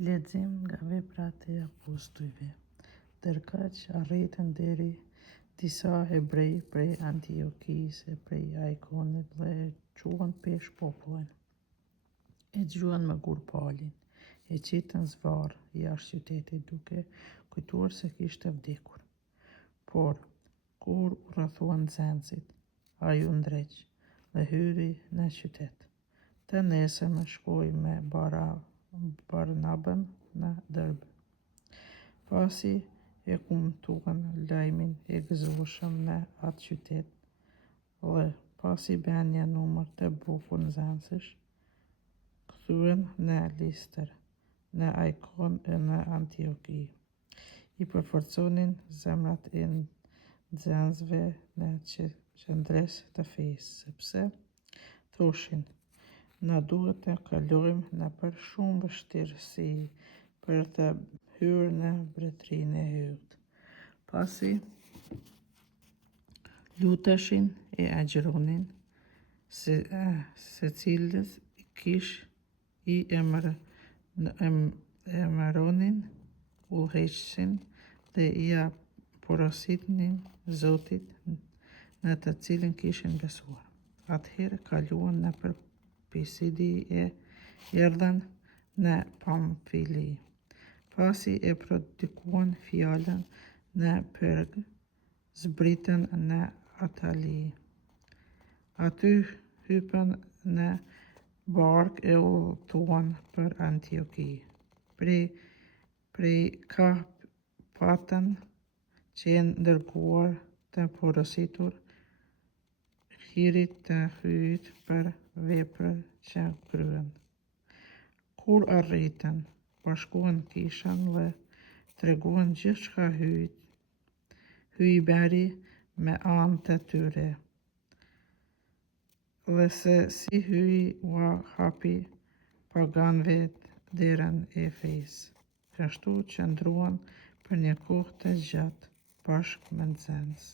Lexim nga veprat e apostujve. Ndërkaq arritën deri disa hebrej prej Antiokisë e prej Ikonit dhe e quan pesh popullin. E gjuan me gur palin, e qitën zvarr jashtë qytetit duke kujtuar se kishte vdekur. Por, kur u rrethuan nxënësit, ai u ndreq dhe hyri në qytet. Të nesërme shkoi me Barnabën në Derbe. Pasi e kuptuan lajmin e gëzueshëm në atë qytet dhe pasi bën një numër të bukur nxënësish, kthyen në Listër, në Ikon e në Antioki. I përforconin zemrat e nxënësve në qendres të fesë, sepse thoshin: na duhet të kalojmë nëpër shumë vështirësi për të hyrë në mbretërinë e yt. Pasi luteshin e agjeronin, secilës kish i emëronin udhëheqësin dhe ia porositnin Zotit në të cilin kishin besuar. Atëherë kaluan nëpër Pisidi e erdhën në Pamfili. Pasi e predikuan fjalën në Perg, zbritën në Atali. Aty hypën në barkë e udhëtuan për Antioki. Prej ka patën qenë dërguar të porositur hirit të hyjt për veprën që kryen. Kur arritën, bashkuan kishën dhe treguan gjithçka hyi bëri me anë të tyre, dhe se si hyi ua hapi paganëve derën e fesë. Kështu qëndruan për një kohë të gjatë bashkë me nxënës.